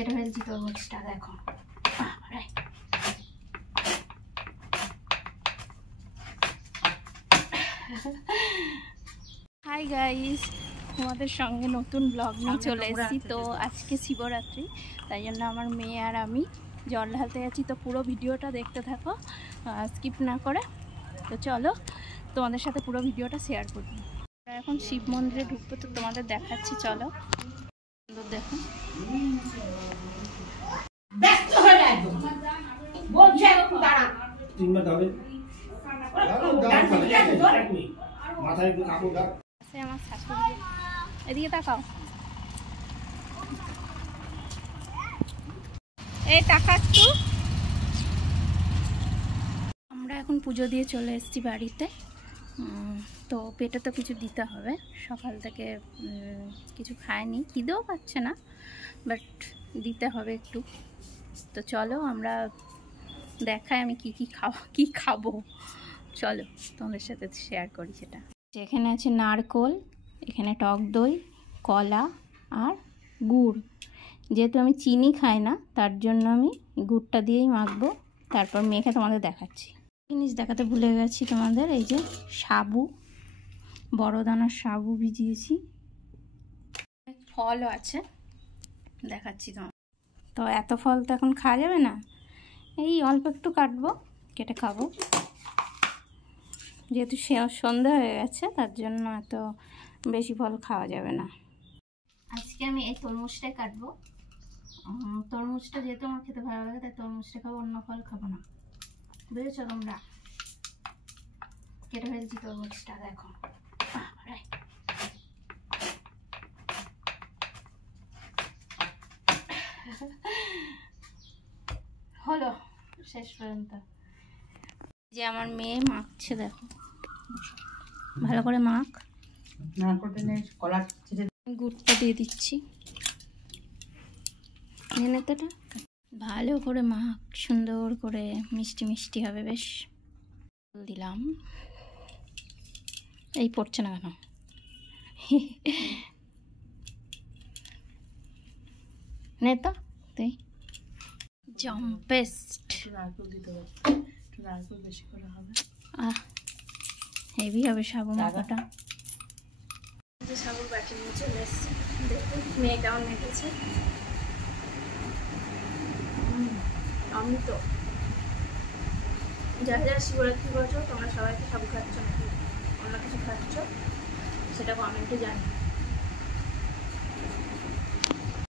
কেটে ফেলছি তরমুজটা, দেখো। হাই গাইস, তোমাদের সঙ্গে নতুন ব্লগ নিয়ে চলে এসেছি। তো আজকে শিবরাত্রি, তাই জন্য আমার মেয়ে আর আমি জল ঢালতে যাচ্ছি। তো পুরো ভিডিওটা দেখতে থাকো, স্কিপ না করে। তো চলো তোমাদের সাথে পুরো ভিডিওটা শেয়ার করি। এখন শিব মন্দিরে ঢুকবো, তো তোমাদের দেখাচ্ছি, চলো। দেখো আমার শাশুড়ি, এদিকে তাকাও। এই টাকা একটু। আমরা এখন পুজো দিয়ে চলে এসেছি বাড়িতে। তো পেটে তো কিছু দিতে হবে, সকাল থেকে কিছু খায়নি, খিদেও পাচ্ছে না, বাট দিতে হবে একটু। তো চলো আমরা দেখাই আমি কি খাবো, চলো তোমাদের সাথে শেয়ার করি সেটা। এখানে আছে নারকোল, এখানে টক দই, কলা আর গুড়। যেহেতু আমি চিনি খাই না, তার জন্য আমি গুড়টা দিয়েই মাখবো, তারপর মেখে তোমাদের দেখাচ্ছি। জিনিস দেখাতে ভুলে গেছি তোমাদের, এই যে সাবু, বড় দানার সাবু ভিজিয়েছি। ফলও আছে, দেখাচ্ছি তোমার। তো এত ফল তো এখন খাওয়া যাবে না, এই অল্প একটু কাটবো, কেটে খাবো। যেহেতু সন্ধ্যা হয়ে গেছে, তার জন্য এত বেশি ফল খাওয়া যাবে না। আজকে আমি এই তরমুজটাই কাটবো। তরমুজটা যেহেতু আমার খেতে ভালো লাগে, তাই তরমুজটা খাবো, অন্য ফল খাবো না, বুঝেছো তোমরা। কেটে ফেলছি তরমুজটা, দেখো। হলো শেষ পর্যন্ত। যে আমার মেয়ে মাখছে, দেখো, ভালো করে মাখ। গুড়টা দিয়ে দিচ্ছি, নেনেতেটা ভালো করে মাখ, সুন্দর করে মিষ্টি মিষ্টি হবে বেশ। দিলাম, এই পড়ছে না কেন? নে তো তুই জম্পেস্ট। হেভি হবে সাবু মাখাটা। সাবুর বাটি নিয়ে চলে এসেছি, দেখুন মেয়ে কেমন মেখেছে। আমি তো যারা যারা শিবরাত্রি করছো, তোমরা সবাইকে সাবু খাচ্ছ নাকি অন্য কিছু খাচ্ছ, সেটা কমেন্টে জানি।